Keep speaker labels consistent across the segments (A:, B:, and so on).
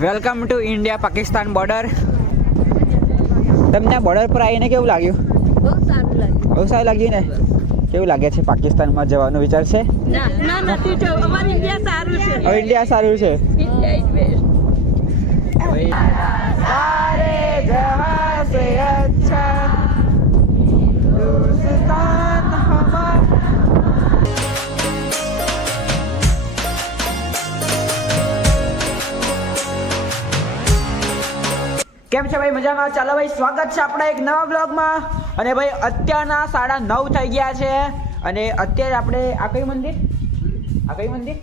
A: Welcome to India Pakistan border તમને border પર આવીને કેવું લાગ્યું?
B: બહુ સારું લાગ્યું.
A: બહુ સારું લાગ્યું ને? કેવું લાગે છે પાકિસ્તાનમાં જવાનો વિચાર છે?
B: ના ના નથી જવું અમારું ઇન્ડિયા સારું છે.
A: હવે ઇન્ડિયા સારું છે. કેમ છે ભાઈ? મજામાં? ચાલો ભાઈ, સ્વાગત છે આપણા એક નવા બ્લોગમાં અને ભાઈ, અત્યારના સાડા નવ થઈ ગયા છે. અને અત્યારે આપણે, આ કયું મંદિર? આ કયું મંદિર?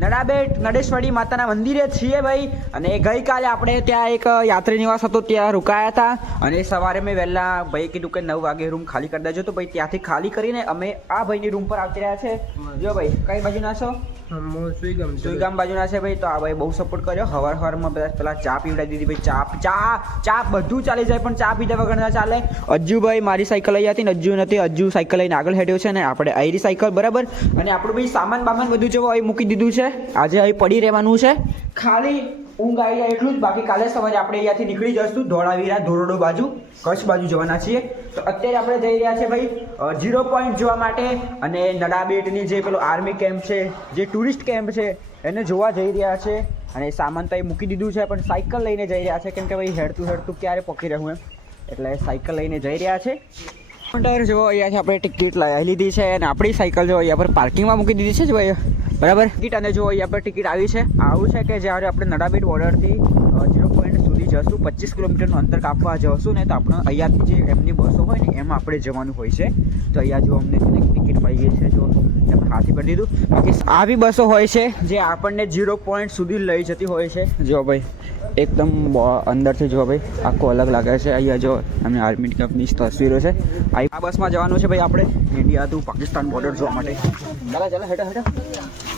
A: નડાબેટ નડેશ્વરી માતાના મંદિરે છીએ ભાઈ. અને ગઈકાલે આપણે ત્યાં એક યાત્રી નિવાસ હતો, ત્યાં રોકાયા હતા. અને સવારે મેં વહેલા ભાઈ કીધું કે નવ વાગે રૂમ ખાલી કરી દેજો. તો ભાઈ, ત્યાંથી ખાલી કરીને અમે આ ભાઈની રૂમ પર આવતી રહ્યા છે. જો ભાઈ, કઈ બાજુ ના છો? સુઈગામ બાજુના છે ભાઈ, તો આ ભાઈ બહુ સપોર્ટ કર્યો. હવાર હવારમાં બધા પેલા ચા પીવડાવી દીધી ભાઈ, ચા ચા ચા બધું ચાલી જાય, પણ ચા પીધા વગર ના ચાલે. અજ્જુભાઈ મારી સાયકલ લઈ હતી ને, અજ્જુ નથી, અજ્જુ સાયકલ લઈને આગળ હેડ્યો છે ને, આપણે આયરી સાયકલ બરાબર? અને આપણું ભાઈ સામાન બામાન બધું જેવો અહીં મૂકી દીધું છે. આજે અહીં પડી રહેવાનું છે. ખાલી ઊંઘ આવી જાય એટલું જ. બાકી કાલે સવારે આપણે અહીંયાથી નીકળી જઈશું ધોળાવીરા ધોરડો બાજુ, કચ્છ બાજુ જવાના છીએ. તો અત્યારે આપણે જઈ રહ્યા છે ભાઈ ઝીરો પોઈન્ટ જોવા માટે અને નડાબેટની જે પેલો આર્મી કેમ્પ છે, જે ટુરિસ્ટ કેમ્પ છે, એને જોવા જઈ રહ્યા છે. અને સામાન અહીં મૂકી દીધું છે, પણ સાયકલ લઈને જઈ રહ્યા છે. કેમ કે ભાઈ હેડતું હેડતું ક્યારે પકી રહું એમ. એટલે સાયકલ લઈને જઈ રહ્યા છે. કાઉન્ટર જો અહીંયાથી આપણે ટિકિટ લઈ લીધી છે અને આપણી સાયકલ જો અહીંયા પર પાર્કિંગમાં મૂકી દીધી છે જ ભાઈ બરાબર? ટિકિટ અને જો અહીંયા પર ટિકિટ આવી છે, આવું છે કે જ્યારે આપણે નડાબેટ બોર્ડરથી ઝીરો પોઈન્ટ સુધી જશું, પચીસ કિલોમીટરનું અંતર કાપવા જશું ને તો આપણે અહીંયાથી જે એમની બસો હોય ને, એમાં આપણે જવાનું હોય છે. તો અહીંયા જો અમને ટિકિટ મળી ગઈ છે, જો એમ હાથી કરી દીધું. બાકી આવી બસો હોય છે, જે આપણને ઝીરો પોઈન્ટ સુધી લઈ જતી હોય છે. જો ભાઈ, એકદમ અંદરથી જો ભાઈ, આખું અલગ લાગે છે. અહીંયા જો એમની આર્મી કેમ્પની તસવીરો છે. આ બસમાં જવાનું છે ભાઈ આપણે. ઇન્ડિયા ટુ પાકિસ્તાન બોર્ડર જોવા માટે. ચાલો ચાલો, હેઠા હેઠા.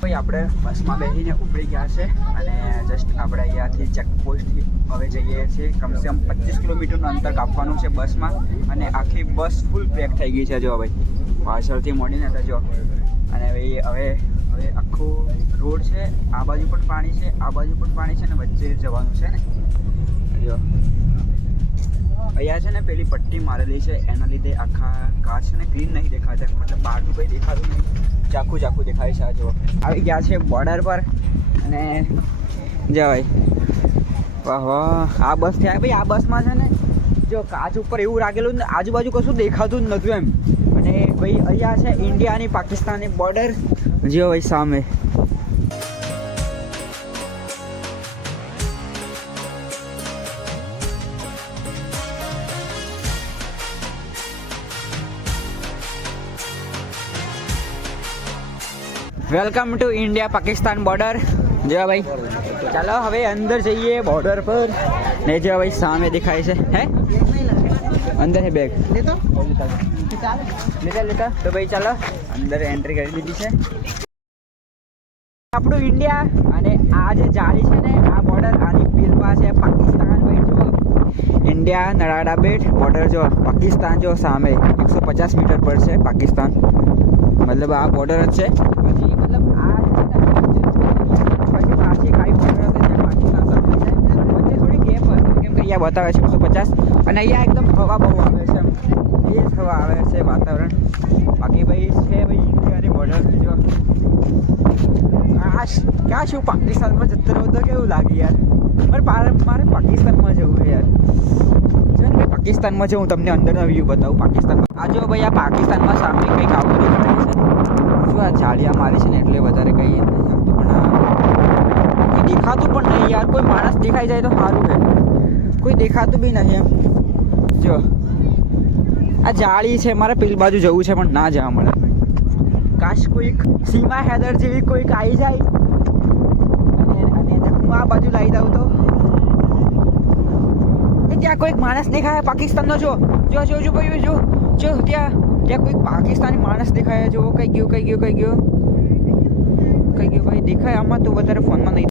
A: ભાઈ, આપણે બસમાં બેસીને ઉપડી ગયા છે અને જસ્ટ આપણે અહીંયાથી ચેકપોસ્ટથી હવે જઈએ છીએ. કમસે કમ પચીસ કિલોમીટરનું અંતર કાપવાનું છે બસમાં અને આખી બસ ફૂલ પેક થઈ ગઈ છે. જો ભાઈ, પાછળથી મોડીને તો જો. અને ભાઈ હવે હવે આખો રોડ છે, આ બાજુ પણ પાણી છે, આ બાજુ પણ પાણી છે ને વચ્ચે જવાનું છે ને. જો. અહીંયા છે ને પેલી પટ્ટી મારેલી છે, એના લીધે આખા કાચ છે ને ક્લીન નહીં દેખાતા. મતલબ બહારનું કંઈ દેખાતું નહીં. ચાખું ચાખું દેખાય છે આ જો આવી ગયા છે બોર્ડર પર. અને જવાય. વાહ વાહ આ બસ થયા ભાઈ, આ બસમાં છે ને જો કાચ ઉપર એવું રાખેલું ને, આજુબાજુ કશું દેખાતું જ નહોતું એમ. અને ભાઈ, અહીંયા છે ઇન્ડિયાની પાકિસ્તાની બોર્ડર જો ભાઈ, સામે. Welcome to India Pakistan border જો ભાઈ. ચાલો હવે અંદર જઈએ બોર્ડર પર. ને જો ભાઈ સામે દેખાય છે. હે? અંદર હે બેગ લેતા? લેતા તો ભાઈ ચાલો અંદર એન્ટ્રી કરી દીધી છે. આપણું ઇન્ડિયા અને આ જે જાળી છે ને આ બોર્ડર આની પીલમાં છે પાકિસ્તાન ભાઈ જો ઇન્ડિયા નરાડા બેટ બોર્ડર જો પાકિસ્તાન જો સામે. એકસો પચાસ મીટર પર છે પાકિસ્તાન. મતલબ આ બોર્ડર જ છે. પછી મતલબ આ જે પછી કાંઈ પાકિસ્તાન વચ્ચે થોડી ગેપ હશે. કેમ કે અહીંયા બતાવે છે એકસો પચાસ. અને અહીંયા એકદમ હવા બહુ આવે છે. એ જ હવા આવે છે વાતાવરણ. બાકી ભાઈ છે ભાઈ ઇન્ડિયાની બોર્ડર જો કાશ ક્યાં શું પાકિસ્તાનમાં જતો રહ્યો તો કેવું લાગે યાર? પણ મારે પાકિસ્તાનમાં જવું છે યાર. છે ને પાકિસ્તાનમાં જવું તમને અંદરનો વ્યૂ બતાવું. પાકિસ્તાનમાં આ જો ભાઈ, આ પાકિસ્તાનમાં સામે કંઈક આવું જાળિયા મારી છે ને એટલે વધારે કંઈ નહીં પણ દેખાતું પણ નહીં યાર. કોઈ માણસ દેખાઈ જાય તો સારું છે કોઈ દેખાતું બી નહીં એમ. જો. આ જાળી છે, મારે પેલી બાજુ જવું છે, પણ ના જવા મળે. કાશ કોઈક સીમા હેદર જેવી કોઈક આવી જાય. અને હું આ બાજુ લાવી દઉં તો. ત્યાં કોઈક માણસ દેખાય, પાકિસ્તાનનો જો. જો જો જો ભાઈ જો જો. ત્યાં ત્યાં કોઈ પાકિસ્તાની માણસ દેખાય જો કઈ ગયો કઈ ગયો કઈ ગયો કઈ ગયો ભાઈ દેખાય આમાં તો વધારે ફોનમાં નહીં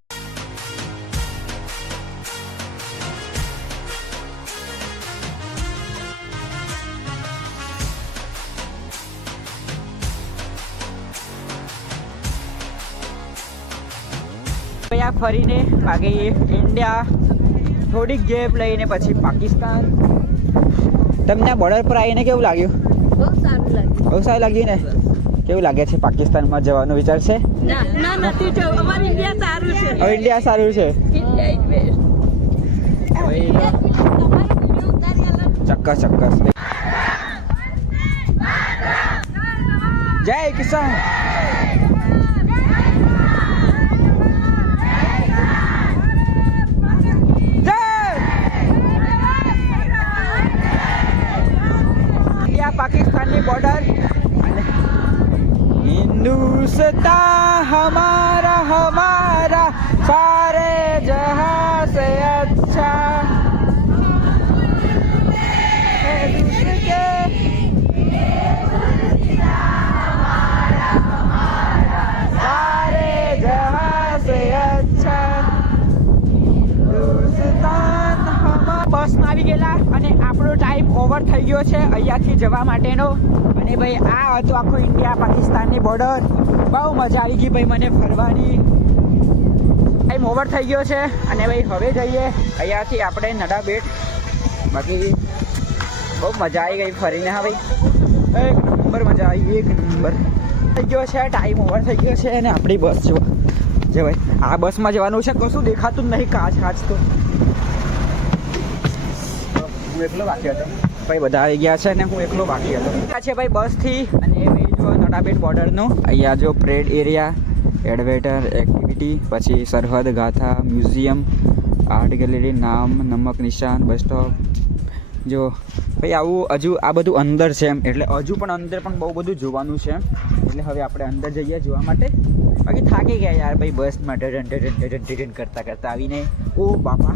A: આ ફરીને બાકી ઇન્ડિયા થોડીક ગેપ લઈને પછી પાકિસ્તાન। તમને બોર્ડર પર આવીને કેવું લાગ્યું?
B: બહુ સારું લાગ્યું.
A: બહુ સારું લાગ્યું ને? કેવું લાગે છે પાકિસ્તાનમાં જવાનો વિચાર છે?
B: ના ના નથી જવું અમારું ઇન્ડિયા સારું છે.
A: હવે ઇન્ડિયા સારું છે. ચોક્કસ ચોક્કસ. જય કિસાન. ઓવર થઈ ગયો છે અહીંયાથી જવા માટેનો. અને ભાઈ, આ હતો આખો ઇન્ડિયા પાકિસ્તાનની બોર્ડર બહુ મજા આવી ગઈ ભાઈ મને ફરવાની. ટાઈમ ઓવર થઈ ગયો છે. અને ભાઈ, હવે જઈએ. અહીંયાથી આપણે નડા બેટ. બાકી બહુ મજા આવી ગઈ ફરીને, હા ભાઈ. એક નંબર મજા આવી ગઈ, એક નંબર. થઈ ગયો છે ટાઈમ ઓવર થઈ ગયો છે. અને આપણી બસ જો. જે ભાઈ, આ બસમાં જવાનું છે, કશું દેખાતું જ નહીં કાચ કાચ તો. હું એકલો બાકી હતો. ભાઈ બધા આવી ગયા છે અને હું એકલો બાકી હતો. આ છે ભાઈ બસથી અને ભાઈ જો નડાબેટ બોર્ડરનું અહીંયા જો પ્રેડ એરિયા એડવેટર એક્ટિવિટી પછી સરહદ, ગાથા મ્યુઝિયમ આર્ટ ગેલેરી નામ, નમક નિશાન બસ સ્ટોપ જો ભાઈ આવું હજુ આ બધું અંદર છે એમ, એટલે હજુ પણ અંદર પણ બહુ બધું જોવાનું છે એટલે હવે આપણે અંદર જઈએ જોવા માટે. બાકી થાકી ગયા યાર ભાઈ બસમાં માટે. કરતાં કરતાં આવીને. ઓ બાપા.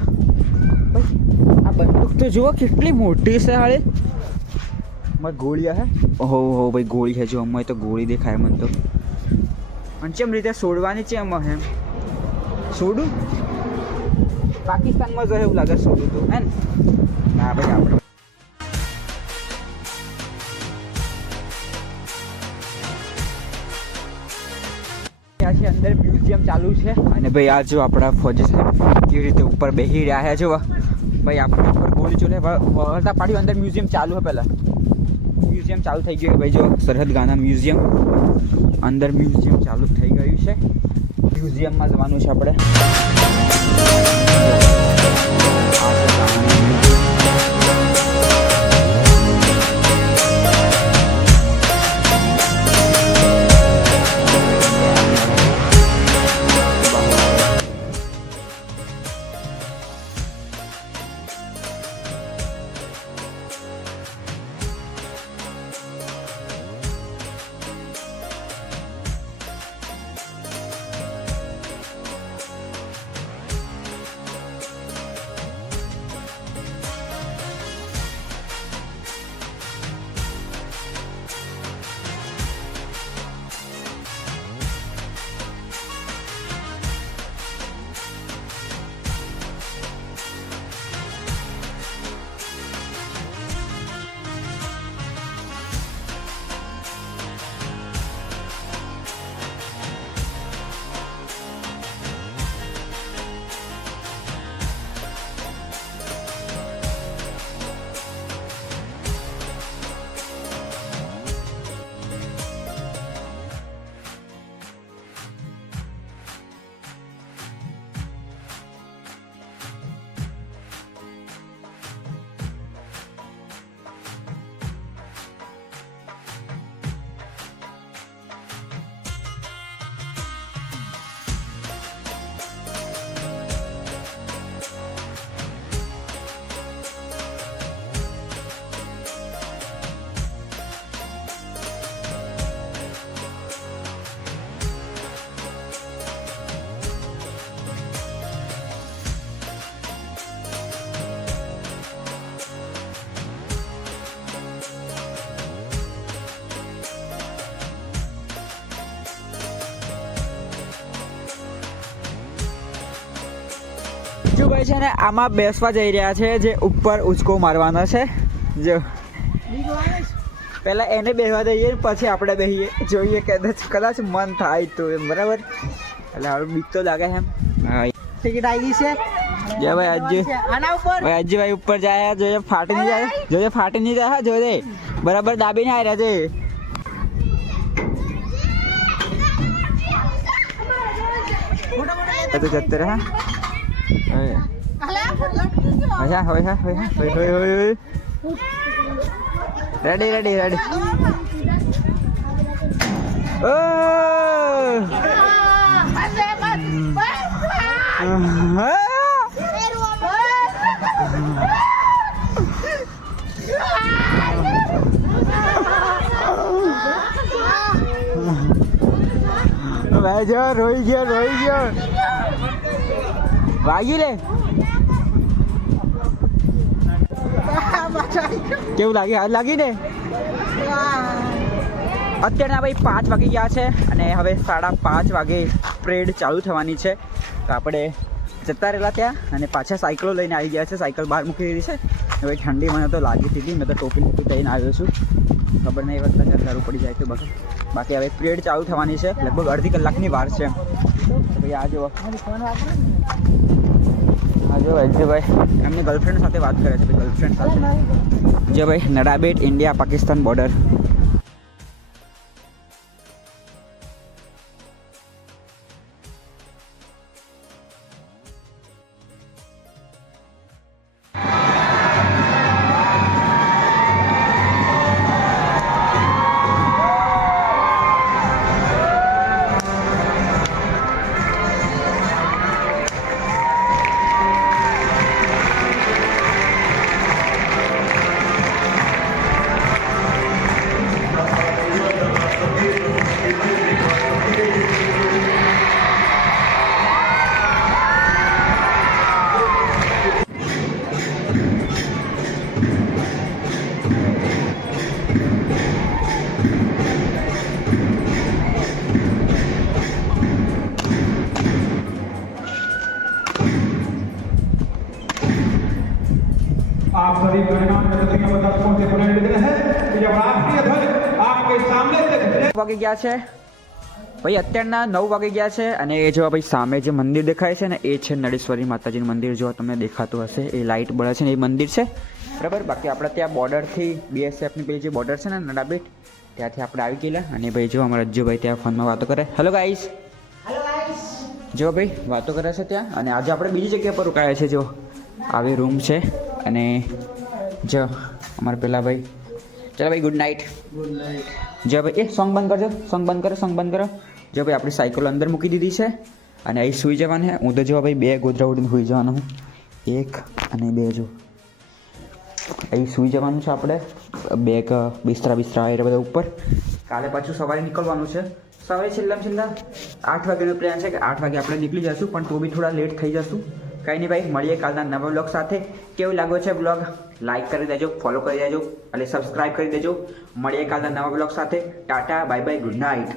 A: બંદૂક તો જુઓ કેટલી મોટી છે હાળી. માં ગોળીયા હે. હો હો ભાઈ ગોળી છે જો અમે તો ગોળી દેખાય મને તો. અને ચેમ રીતે છોડવાની છે એમાં એમ? છોડું પાકિસ્તાનમાં જો એવું લાગે છોડું તો હે ને? ના ભાઈ આપણે ત્યાંથી અંદર મ્યુઝિયમ ચાલુ છે. અને ભાઈ આ જો આપણા ફોજી સાહેબ કેવી રીતે ઉપર બેસી રહ્યા છે જો ભાઈ, આપણે ઉપર ગોળી ચોલે. વળતા પાડ્યું, અંદર મ્યુઝિયમ ચાલુ છે પહેલાં. મ્યુઝિયમ ચાલુ થઈ ગયું ભાઈ, જો સરહદ ગાના મ્યુઝિયમ. અંદર મ્યુઝિયમ ચાલુ થઈ ગયું છે. મ્યુઝિયમમાં જવાનું છે આપણે. ભાઈ છે ને આમાં બેસવા જઈ રહ્યા છે જે ઉપર ઉચકો મારવાનો છે. જો. પહેલાં એને બેસવા દઈએ પછી આપણે બેસીએ જોઈએ કદાચ કદાચ મન થાય તો એમ બરાબર? એટલે હવે બીક તો લાગે છે એમ.
C: ટિકિટ આવી ગઈ છે?
A: જય ભાઈ અજય
C: આના ઉપર?
A: ભાઈ અજયભાઈ ઉપર જાય જોઈએ ફાટી નહીં જાય. જોઈએ ફાટી નહીં જાય હા જોજે બરાબર દાબીને આવી રહ્યા છે. એ તો જતો રહે હા હવે. અચ્છા હોય હા હોય હા હોય હોય હોય હોય રેડી રેડી રેડી ઓ ભાઈ જો રોઈ ગયો રોઈ ગયો વાગ્યું લે કેવું લાગ્યું? હાથ લાગી ને? અત્યારના ભાઈ પાંચ વાગી ગયા છે અને હવે સાડા પાંચ વાગે પરેડ ચાલુ થવાની છે. તો આપણે જતા રહેલા ત્યાં અને પાછા સાયકલો લઈને આવી ગયા છે. સાયકલ બહાર મૂકી દીધી છે. હવે ઠંડી મને તો લાગી હતી મેં તો ટોપી મૂકી થઈને આવ્યો છું. ખબર નહીં વખત અત્યારું પડી જાય તો બાકી બાકી હવે પરેડ ચાલુ થવાની છે. લગભગ અડધી કલાકની વાર છે. ભાઈ આ જુઓ. હા જો ભાઈ એમની ગર્લફ્રેન્ડ સાથે વાત કરે છે ગર્લફ્રેન્ડ સાથે. જો ભાઈ નડાબેટ ઇન્ડિયા પાકિસ્તાન બોર્ડર
D: आप सभी परिणाम प्रगतियों दर्शकों से पुनः निवेदन है कि जब राष्ट्रीय ध्वज आपके सामने से झंडे
A: વાગી ગયા છે ભાઈ અત્યારના નવ વાગી ગયા છે અને એ જો ભાઈ સામે જે મંદિર દેખાય છે ને એ છે નળેશ્વરી માતાજીનું મંદિર જો તમને દેખાતું હશે એ લાઇટ બળે છે ને એ મંદિર છે બરાબર બાકી આપણે ત્યાં બોર્ડરથી બીએસએફની પેલી જે બોર્ડર છે ને નડાબેટ ત્યાંથી આપણે આવી ગયેલા અને ભાઈ જો અમારા રજ્જુભાઈ ત્યાં ફોનમાં વાતો કરે હેલો ગાઈસ જો ભાઈ વાતો કરે છે ત્યાં અને આજે આપણે બીજી જગ્યા પર રોકાયા છે જો આવી રૂમ છે અને જો, અમારા પેલા ભાઈ. ચાલો ભાઈ ગુડ નાઇટ જો ભાઈ, એ સોંગ બંધ કરજો સોંગ બંધ કરો સોંગ બંધ કરો. જો ભાઈ, આપણી સાયકલ અંદર મૂકી દીધી છે અને અહીં સૂઈ જવાની છે. હું તો જો ભાઈ, બે ગોધરા ઉડીને સૂઈ જવાનું હું એક અને બે જો. અહીં સૂઈ જવાનું છે આપણે. બેગ બિસ્તરા બિસ્તરા એ બધા ઉપર. કાલે પાછું સવારે નીકળવાનું છે. સવારે છેલ્લા છેલ્લા આઠ વાગ્યાનો પ્લાન છે કે આઠ વાગે આપણે નીકળી જશું પણ તો બી થોડા લેટ થઈ જશું. કંઈ નહીં ભાઈ, મળીએ કાલના નવા બ્લોગ સાથે. કેવું લાગ્યો છે બ્લોગ લાઈક કરી દેજો ફોલો કરી દેજો અને સબસ્ક્રાઈબ કરી દેજો. મળીએ કાલના નવા બ્લોગ સાથે. Tata bye bye good night